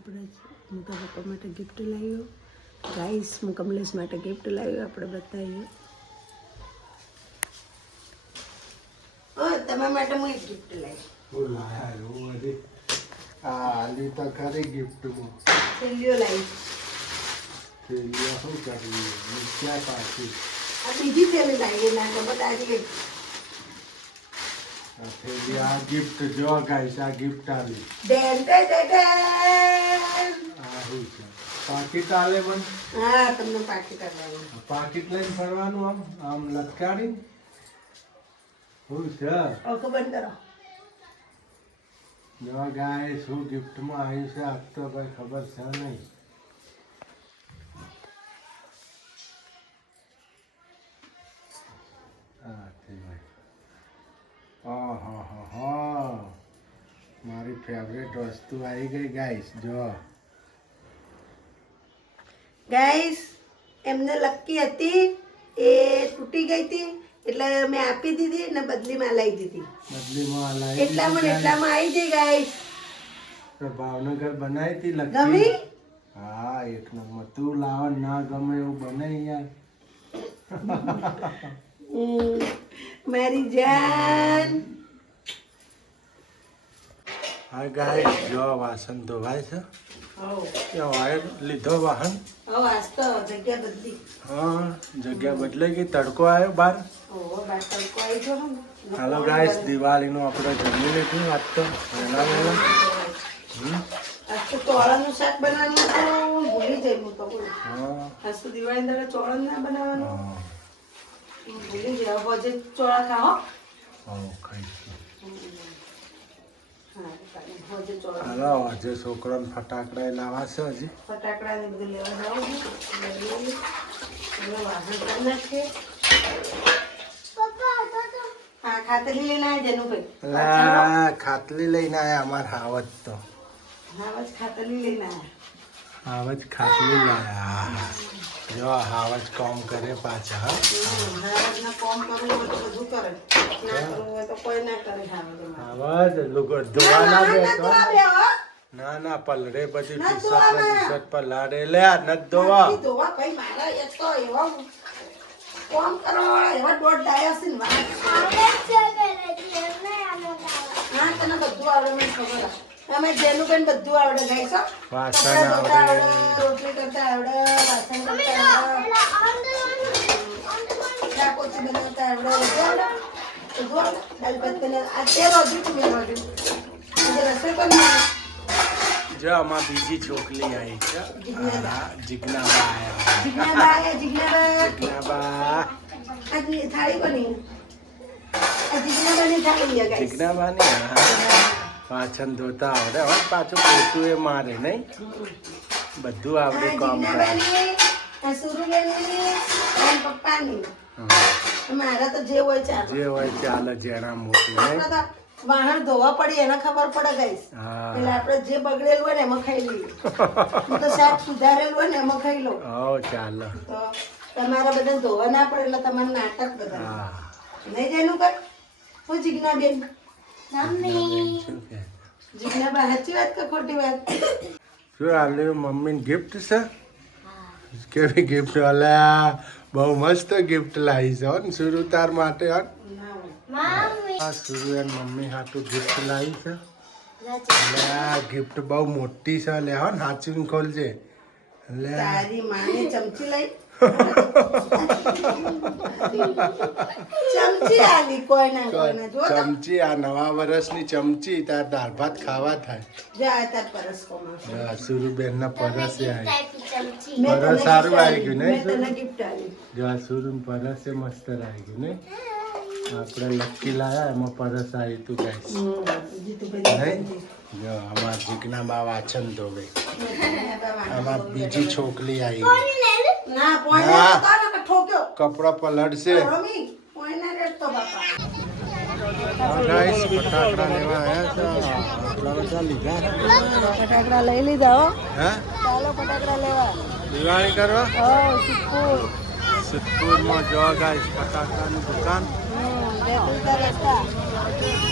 આપણે મોટા પપ્પા માટે ગિફ્ટ લાવ્યો. ગાઈસ હું કમલેશ માટે ગિફ્ટ લાવ્યો. આપણે બતાવીએ. તમારા માટે હું એક ગિફ્ટ લાવી. આલી તો ખરી ગિફ્ટમાં થેલીઓ લાવી. થેલીઓ શું કરવી ક્યાં પાછી આ બીજી થેલી લાવી. ના ખબર આજે આ થેલી આ ગિફ્ટ જો ગાઈસ આ ગિફ્ટ આવી ડેન ડેન ડેન. આ શું છે પાકીટ આલે પણ હા તમને પાકીટ આપવાનું. પાકીટ લઈને ફરવાનું આમ આમ લટકાડી શું છે ઓકે બંધ કરો. જો ગાઈસ શું ગિફ્ટમાં આવ્યું છે આજ તો ભાઈ ખબર છે નહીં. મારી ફેવરેટ વસ્તુ આવી ગઈ ગાઈસ જો ગાઈસ એમને લકી હતી એ તૂટી ગઈ હતી એટલે મેં આપી દીધી અને બદલીમાં લાવી દીધી. બદલીમાં એટલામાં આવી જઈ ગાઈસ. ભાવનગર બનાવી હતી લકી. ગમી? હા એક નંબર. તું લાવ ના ગમે એવું બને યાર. મારી જાન. હા ગાઈસ જો વાસણ ધોવાય છે. વાયર લીધો વાહન. જગ્યા બદલી. હા જગ્યા બદલાઈ ગઈ. તડકો આવ્યો બહાર. હાલો ગાઈસ દિવાળીનું આપણે જમી લીધું આજ તો વહેલા વહેલા. ચોળાનું શાક બનાવવાનું તો ભૂલી જાય હું તો. હા આજ તો દિવાળી દાડે ચોળા ના બનાવવાનું ભૂલી જાય. હવે ચોળા ખાઓ. હાલો આજે છોકરાને ફટાકડા લાવવા છે હજી. ફટાકડા ને બધું લેવા જાવ વાસણ કરી નાખીએ. હા ખાતરી લઈને આવ્યા જેનું ખાતલી લઈને આયા અમાર હાવજ તો. હાવજ ખાતરી લઈને આવ્યા. હાવજ ખાતલી લાયા. જો હાવજ કામ કરે પાછા. હાવજના કામ કરવું હોય તો બધું કરે. ના કરવું હોય તો કોઈ ના કરે. હાવજ લોકો ધોવા ના બેઠો. ના ના પલડે બધી ટી-શર્ટ પલાડે લે નત ધોવા. ધોવા ભાઈ મારા એક તો એવા કામ કરો એવા દોઢ ડાયા છે ને વાત. હા તને બધું આવડે મને ખબર. અમે જેનું કઈ બધું આવડે ગાઈસ. વાસણ આવડે, રોટલી કરતા આવડે, વાસણ કરતા આવડે, શાકોચી બનાવતા આવડે, બધું આવડે. દાળ ભાત બનાવતા આ તેલ હજુ તું મેં હજુ રસોઈ કરી. જો આમાં બીજી છોકરી આવી છે. જીજ્ઞાબા આયા. જીજ્ઞાબા આજની થાળી બની. આ જીજ્ઞાબાની થાળી છે ગાઈસ. જીજ્ઞાબાની પાછળ ધોતા આવડે. હવે પાછું પોતું એ મારે નહીં બધું આવડે કામ કરે. પપ્પાની મારા તો જે હોય ચાલે. જે હોય ચાલે જેના મોટું નહીં. વાહણ ધોવા પડી એને ખબર પડે ગાઈસ. એટલે આપણે જે બગડેલું હોય ને એમાં ખાઈ લઈએ. તો શાક સુધારેલું હોય ને એમાં ખાઈ લો. ચાલે. તો તમારા બધા ધોવા ના પડે એટલે તમારે નાટક બધા નહીં જેનું કર. હું જીજ્ઞા બેન જીજ્ઞાબા સાચી વાત કે ખોટી વાત? શું હાલે મમ્મીને ગિફ્ટ છે? કેવી ગિફ્ટ? અલ્યા બહુ મસ્ત ગિફ્ટ લાવી છે ને સુરુ તાર માટે. સુરુ એન મમ્મી હાટું ગિફ્ટ લાવી છે. ગિફ્ટ બહુ મોટી છે. લે હો ને હાચવીને ખોલજે. તારી માને ચમચી લઈ ચમચી આલી કોઈ ના જો ચમચી આ નવા વર્ષની ચમચી તાર દાળ ભાત ખાવા થાય. જા તાર પરસ કોમાં સુરુબેન ના પરસે આવી. પરસ સારું આવી ગયું નહીં? તને ગિફ્ટ આલી. જો સુરુ પરસે મસ્ત આવી ગયું નહીં? આપણે લકી લાયા એમાં પરસ આવી તું ગાઈસ નહીં? જો આમાં જીજ્ઞાબા વાછન ધોવે. આમાં બીજી છોકરી આવી ગઈ. ના પોઈના તો ઠોક્યો કપડા પલળશે. મમ્મી પોઈના રેડ તો બાપા. ગાઈસ ફટાકડા લેવા આવ્યા છે. આટલા બધા લીધા છે. ફટાકડા લઈ લીધા હો. હે ચાલો ફટાકડા લેવા દિવાળી કરવા. સિદ્ધપુર. સિદ્ધપુરમાં જો ગાઈસ ફટાકડાની દુકાન. રસ્તા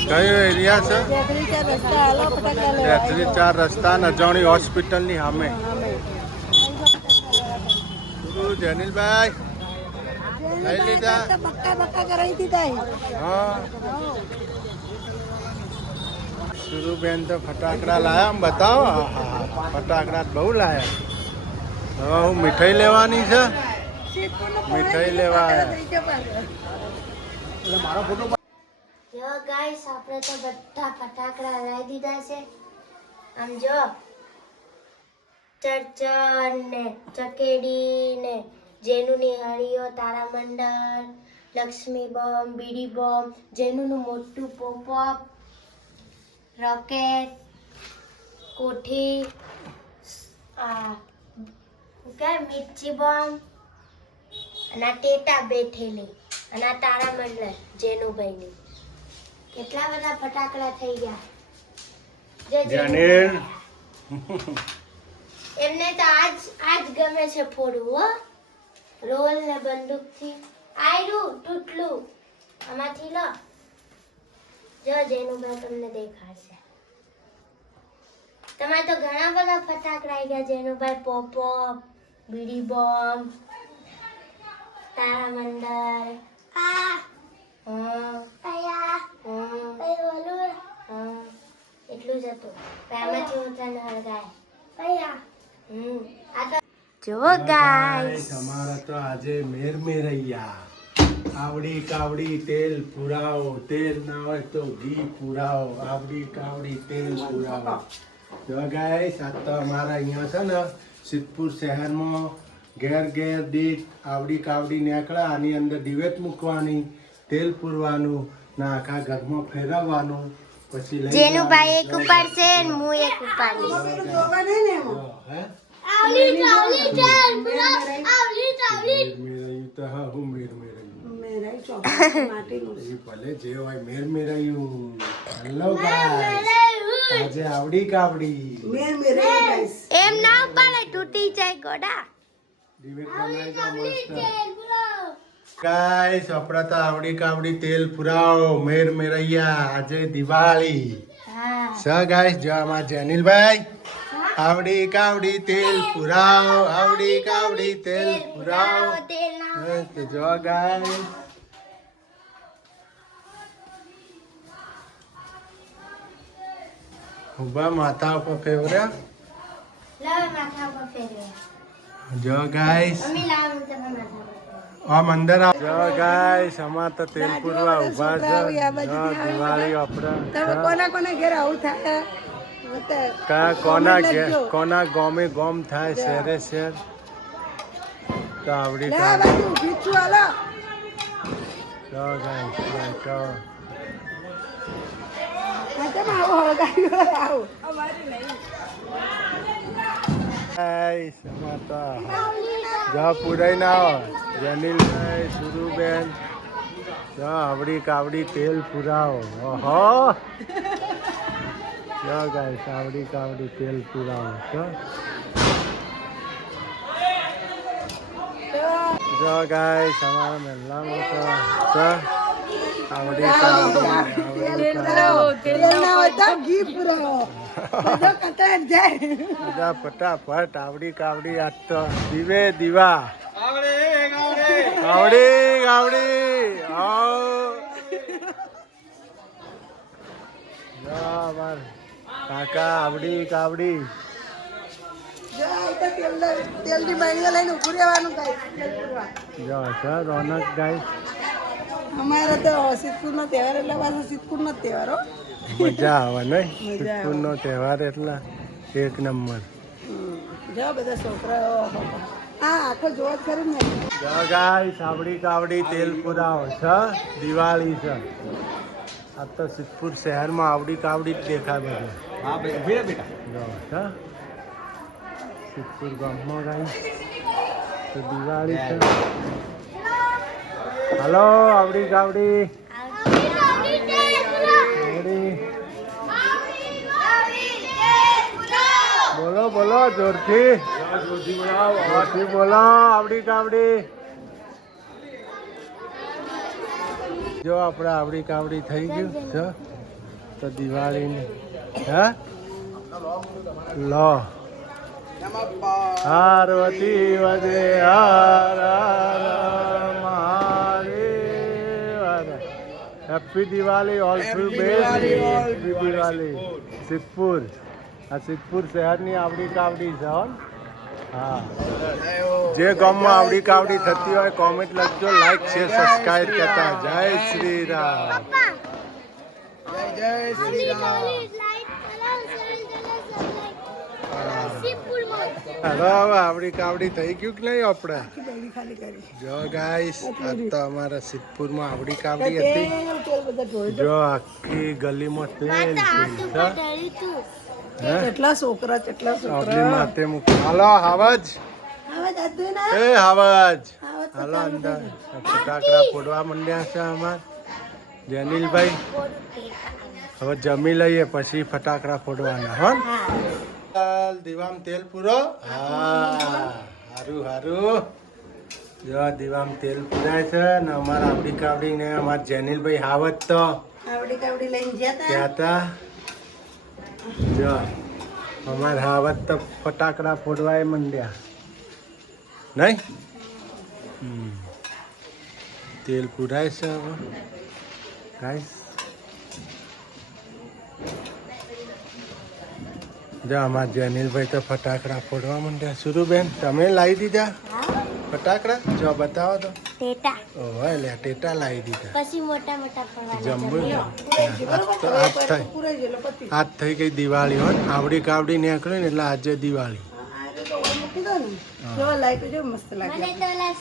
કયો એરિયા છે? ચેકરી ચાર રસ્તા હાલો ફટાકડા લેવા તેત્રી 4 રસ્તા નજાણી હોસ્પિટલની સામે. શું જેનિલભાઈ લઈ લીધા? બક્કા કરાવી દીધા હા સુરુબેન તો ફટાકડા લાયા આમ બતાવો. આહા, ફટાકડા તો બહુ લાયા. હવે હું મીઠાઈ લેવાની છે. મીઠાઈ લેવા આવ્યા. યો ગાઈસ આપણે તો બધા ફટાકડા લાવી દીધા છે. આમ જો ચરચર ને ચકેડી ને જેનુની હળીઓ તારામંડળ લક્ષ્મી બોમ્બ બીડી બોમ્બ જેનુનું મોટું પોપઅપ રોકેટ કોઠી આ કે મિર્ચી બોમ્બ અને આ ટેટા બેઠેલી અને આ તારામંડળ જેનુભાઈની કેટલા બધા ફટાકડા થઈ ગયા. જો જેનિલ એમને તો આજ ગમે છે ફોડવું હો. રોલ ને બંદૂક થી આયરું તૂટલું આમાંથી લો. જો જેનુભાઈ તમને દેખાશે. તમારે તો ઘણા બધા ફટાકડા આવી ગયા જેનુભાઈ. પોપઅપ બીડી બોમ્બ તારામંડળ હા એટલું જ હતું. આમાંથી હું તને હળગાય. જો ગાઈસ અમારા તો આજે મેર મેરૈયા. આવડી કાવડી તેલ પુરાવો, તેલ ના હોય તો ઘી પુરાવો, આવડી કાવડી તેલ પુરાવો. જો ગાઈસ આ તો અમારા અહીંયા છે ને સિદ્ધપુર શહેરમાં ઘેર ઘેર દીઠ આવડી કાવડી નીકળે. આની અંદર દિવેટ મૂકવાની, તેલ પૂરવાનું ના આખા ઘરમાં ફેરવવાનું. પછી લઈ જેનુભાઈ એક ઉપાડશે ને હું એક ઉપાડીશ. હે આવલી ચાલ પૂરા આવલી મેરાયું તો હા હું મેરાયું એ ભલે જે હોય મેરાયું. હેલો ગાઈસ આજે આવડી કાવડી એમ ના ઉપાડે તૂટી જાય ગોડા. દિવેટ બનાવી દો મસ્ત. ગાઈસ આપણે તો આવડી કાવડી તેલ પુરાવો મેરૈયા. આજે દિવાળી છે ગાઈસ. જો આમાં જેનિલભાઈ આવડી કાવડી તેલ પુરાવો, આવડી કાવડી તેલ પુરાવો. તો જો ગાઈસ ઉભા માથા ઉપર ફેવર્યા. લાવ માથા પર ફેરવે. જો ગાઈસ મમ્મી લાવ હું તમે માથા પર. આમ અંદર જો ગાઈસ અમાર તો તેલ પુરવા ઉભા છે. જો દિવાળી આપણે કોના ઘેર આવું થાય કોના ગોમે ગોમ થાય શહેરે શહેર તો આવડી જો ગાઈસ તો ગાઈસ અમાર તો જો પુરાઈ ના હોય જનીલભાઈ સુરુબેન જો આવડી કાવડી તેલ પુરાવો. ઓહો જો ગાઈસ આવડી કાવડી તેલ પુરાવો. જો ગાઈસ અમારા મહેલામાં તો આવડી બધા ફટાફટ આવડી કાવડી આજ તો દીવે દીવા. કાવડી કાવડી કાકા આવડી કાવડી તેલની બાણીઓ લઈને ઉભું રહેવાનું જો સર રોનક ગાઈસ. અમારે તો સિદ્ધપુરનો તહેવાર એટલે પાછો સિદ્ધપુરનો તહેવાર હો. મજા આવે નહીં સિદ્ધપુરનો તહેવાર એટલે એક નંબર. જો બધા છોકરાઓ હા આખો જોવા જ ખરી ને. જો ગાઈસ આવડી કાવડી તેલ પુરાવો છે. દિવાળી છે આ તો સિદ્ધપુર શહેરમાં આવડી કાવડી જ દેખાય બધું. જો છે સિદ્ધપુર ગામમાં ગાઈસ તો દિવાળી છે. હલો આવડી કાવડી બોલો બોલો જોરથી બોલો આવડી કાવડી. જો આપણે આવડી કાવડી થઈ ગયું છે. મસ્ત દિવાળીની હા લો પાર્વતી વદે Har Har Mahadev happy Diwali all few best Diwali Siddhpur આ સિદ્ધપુર શહેરની આવડી કાવડી છે હો હા જે ગામમાં આવડી કાવડી થતી હોય કોમેન્ટ લખજો લાઈક શેર સબસ્ક્રાઇબ કરતા જય શ્રી રામ જય શ્રી રામ હવે આવડી કાવડી થઈ ગયું કે નહીં આપણે જો ગાઈસ આ તો અમારા સિદ્ધપુરમાં આવડી કાવડી હતી જો આખી ગલીમાં તેલ કેટલા છોકરા આપણી માથે મૂકી હાલો હાવજ એ હાવજ હાલો અંદર ફટાકડા ફોડવા માંડ્યા છે અમાર જેનિલભાઈ હવે જમી લઈએ પછી ફટાકડા ફોડવાના હો દીવામ તેલ પૂરો હા હારું હારું જો દીવામ તેલ પૂરાય છે ને અમારા આવડી કાવડી ને અમારા જેનિલભાઈ હાવજ તો આવડી કાવડી લઈને ગયા ત્યાં હતા જો અમારે હાવત તો ફટાકડા ફોડવાય મંડ્યા નહીં તેલ પૂરાય છે હવે ગાઈસ જો અમારા જેનિલભાઈ તો ફટાકડા ફોડવા માંડ્યા સુરુબેન તમે લાવી દીધા ફટાકડા જો બતાવો તો ટેટા ઓહો લે ટેટા લાવી દીધા પછી મોટા મોટા પડવાના જમ્બુ આજ થઈ ગઈ દિવાળી હો આવડી કાવડી નીકળી ને એટલે આજે દિવાળી મસ્ત લાગે મને તો લાસ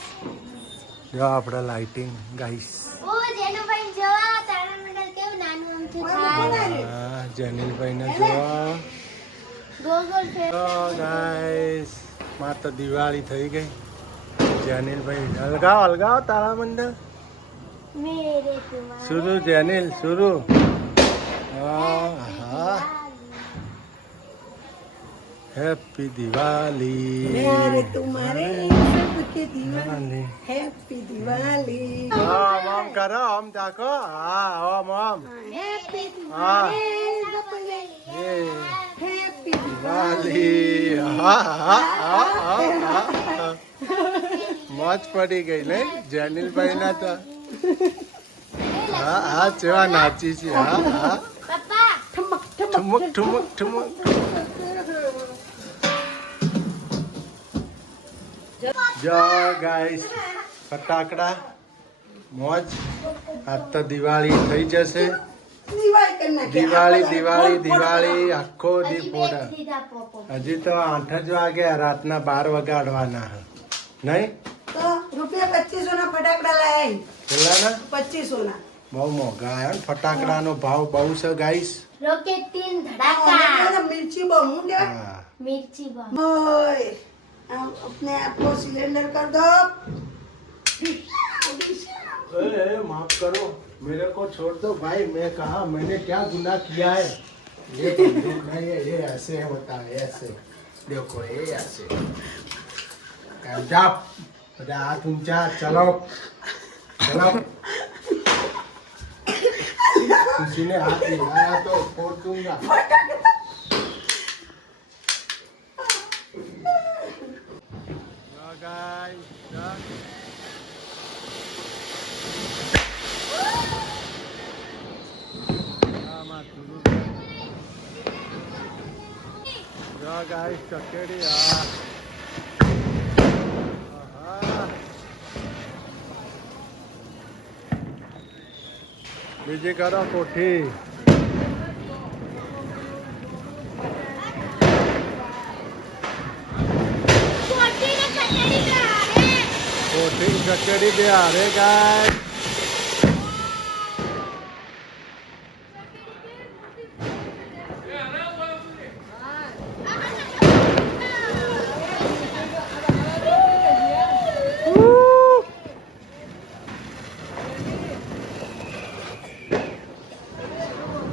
જો આપણે લાઇટિંગ ગાઈસ ઓ જેનુભાઈ જો તારા મંડળ કેવું નાનું અમથું થાય હા જેનિલભાઈ ને જો ગોળ ગોળ ફેર ગાઈસ માં તો દિવાળી થઈ ગઈ જેનિલભાઈ અલગાવ અલગાવ તારા મંડળ મેરે તુમારે શુરુ જેનિલ શુરુ હા હેપી દિવાળી मेरे तुम्हारे सबके दीवाने हैप्पी दिवाली આમ આમ કરો આમ તાકો હા આમ આમ हैप्पी હા दिवाली એ हैप्पी દિવાળી હા હા હા હા મોજ પડી ગઈ ને જેનિલભાઈ ના તો હા હા જેવા નાચી છે હા હા પપ્પા ठमक ठमक ઠુમક ઠુમક ઠુમક જો ગાઈસ ફટાકડા મોજ આજ તો દિવાળી થઈ જશે दिवाली करना દિવાળી દિવાળી દિવાળી આખો દી હજી ફોડા બે દીધા પોપો હજી તો 8 જ વાગ્યા રાતના 12 વગાડવાના નહીં तो रुपया 2500 ना फटाकड़ा लाया પેલાના 2500 ना બહુ મોંઘા આવ્યા ને ફટાકડાનો ભાવ બહુ છે ગાઈસ રોકેટ તીન ધડાકા मिर्ची बमूंगे હા मिर्ची बम ओए अपने आप को सिलेंडर कर दो ए, माफ करो मेरे को छोड़ दो भाई मैं कहा मैंने क्या गुनाह किया है ये बंदूक नहीं है ये ऐसे होता है ऐसे देखो ये ऐसे जा બધા હાથ ઊંચા ચલો ચલો किसी ने हाथ हिलाया तो फोड़ दूंगा ગાઈસ ચકેડી બીજી કરો કોઠી કોઠી ચકેડી બે હારે ગાય